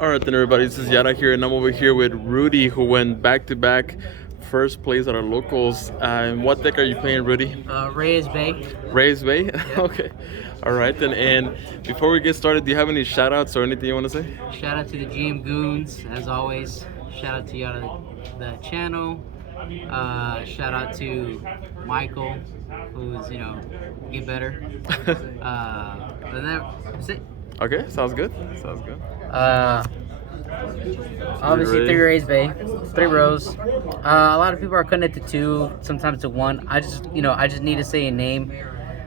All right, then everybody, this is Yara here, and I'm over here with Rudy, who went back-to-back first place at our locals. And what deck are you playing, Rudy? Reyes Bay. Rays Bay? Yep. Okay. All right, then. And before we get started, do you have any shout-outs or anything you want to say? Shout out to the GM Goons, as always. Shout out to you the channel. Shout out to Michael, who's, get better. And that's it. Okay, sounds good. Sounds good. Uh, Obviously, Rays. 3 Rays Bay, 3 rows. A lot of people are cutting it to 2, sometimes to 1. I just need to say a name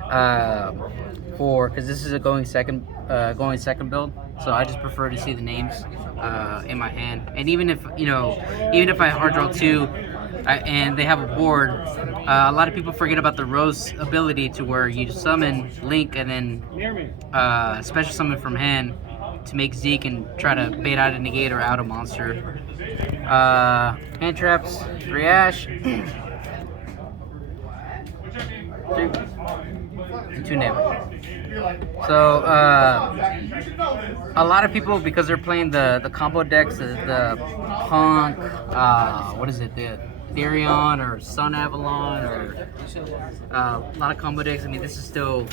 because this is a going second build. So I just prefer to see the names in my hand. And even if I hard draw 2 and they have a board, a lot of people forget about the Rose ability to where you summon Link and then special summon from hand to make Zeke and try to bait out a negate or out a monster. Hand traps, 3 Ash, 3, and 2 Nib. So a lot of people, because they're playing the combo decks, the Punk, what is it, the Therion or Sun Avalon, or a lot of combo decks. I mean, this is still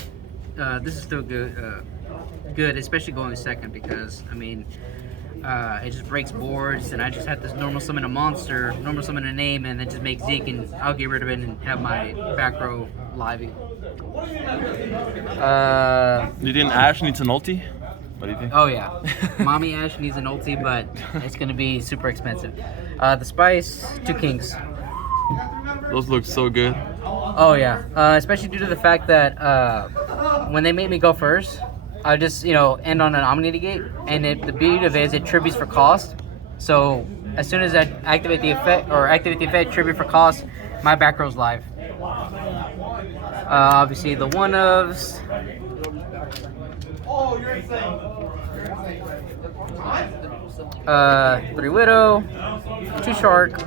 good, especially going second, because it just breaks boards, and I just have to normal summon a monster, normal summon a name, and then just make Zeke, and I'll get rid of it and have my back row livey. You think Ash needs an ulti? What do you think? Oh yeah, Mommy Ash needs an ulti, but it's gonna be super expensive. The Spice, 2 Kings. Those look so good. Oh yeah, especially due to the fact that when they make me go first, I just end on an Omni Negate, and the beauty of it is it tributes for cost. So as soon as I activate the effect, tribute for cost, my back row's live. Obviously the one ofs. 3 Widow, 2 Shark,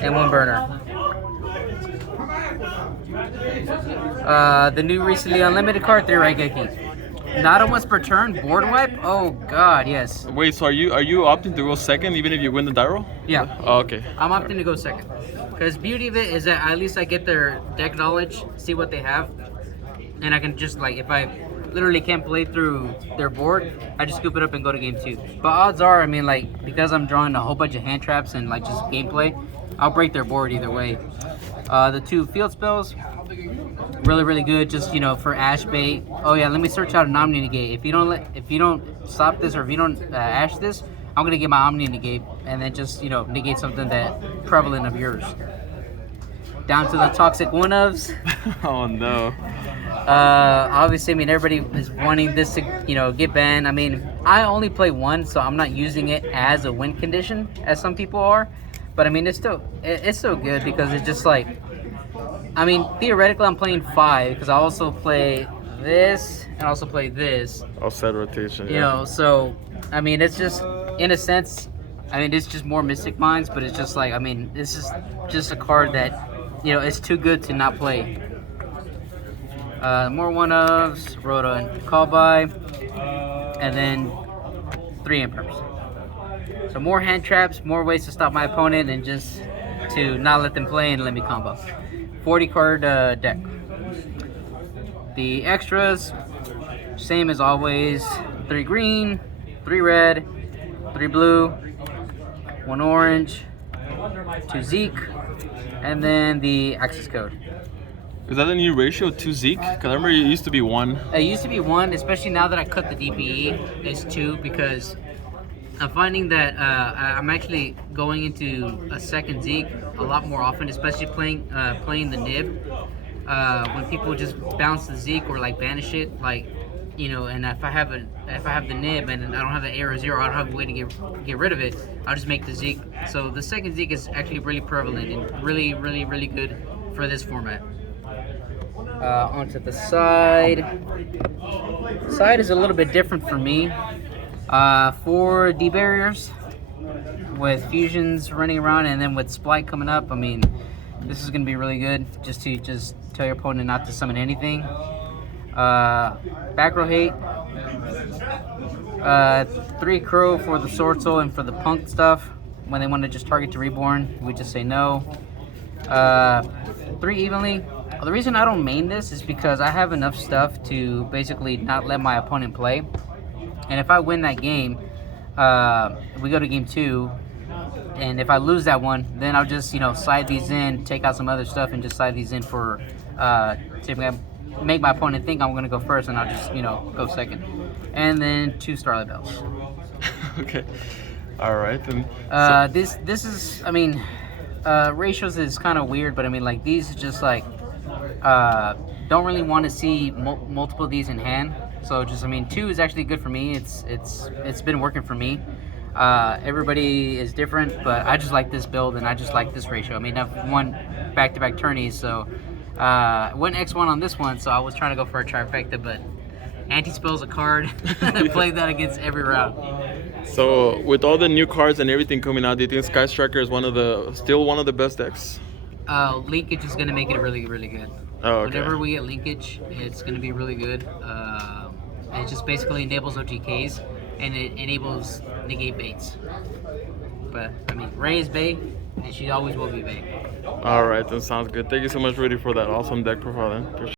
and 1 Burner. The new recently unlimited card, 3 Raigeki. Not a once per turn, board wipe? Oh god, yes. Wait, so are you opting to go second even if you win the die roll? Yeah. Oh, okay. I'm opting to go second. Because beauty of it is that at least I get their deck knowledge, see what they have, and I can just, if I literally can't play through their board, I just scoop it up and go to game 2. But odds are, because I'm drawing a whole bunch of hand traps and just gameplay, I'll break their board either way. The 2 field spells, really good, just for Ash bait. Oh yeah, let me search out an Omni Negate. If you don't stop this, or if you don't Ash this, I'm gonna get my Omni Negate and then just negate something that prevalent of yours. Down to the toxic one ofs. Oh no. Obviously, everybody is wanting this to get banned. I only play 1, so I'm not using it as a win condition as some people are. But it's still good, because it's just theoretically I'm playing 5, because I also play this and also play this. Offset rotation. So it's just, in a sense, it's just more Mystic Minds, but it's just this is just a card that it's too good to not play. More one ofs, Rhoda and call by, and then 3 Emperors. So more hand traps, more ways to stop my opponent, and just to not let them play and let me combo. 40 card deck. The extras, same as always: 3 green, 3 red, 3 blue, 1 orange, 2 Zeke, and then the access code. Is that the new ratio, 2 Zeke? Because I remember it used to be 1. It used to be 1, especially now that I cut the DPE, it's 2, because I'm finding that I'm actually going into a second Zeke a lot more often, especially playing the Nib. When people just bounce the Zeke or banish it, and if I have the Nib and I don't have an A or a 0, I don't have a way to get rid of it, I'll just make the Zeke. So the second Zeke is actually really prevalent and really good for this format. Onto the side. Side is a little bit different for me. 4 D barriers with fusions running around, and then with Splight coming up. This is gonna be really good. Just tell your opponent not to summon anything. Back row hate. 3 Crow for the Sword Soul and for the Punk stuff. When they want to just target to Reborn, we just say no. 3 Evenly. The reason I don't main this is because I have enough stuff to basically not let my opponent play. And if I win that game, we go to game 2, and if I lose that one, then I'll just, slide these in, take out some other stuff, and just slide these in for to make my opponent think I'm going to go first, and I'll just, go second. And then 2 Starlight Bells. Okay. All right. Then. This is, ratios is kind of weird, but like these is just like, don't really want to see multiple of these in hand. So just, 2 is actually good for me. It's been working for me. Everybody is different, but I just like this build and I just like this ratio. I've won back-to-back tourneys, so went X1 on this one, so I was trying to go for a trifecta, but anti-spell's a card. I played that against every round. So with all the new cards and everything coming out, do you think Sky Striker is still one of the best decks? Linkage is going to make it really, really good. Oh, okay. Whenever we get linkage, it's going to be really good. It just basically enables OTKs, and it enables negate baits. But, Ray is Bay, and she always will be Bay. All right, that sounds good. Thank you so much, Rudy, for that awesome deck profile. Then.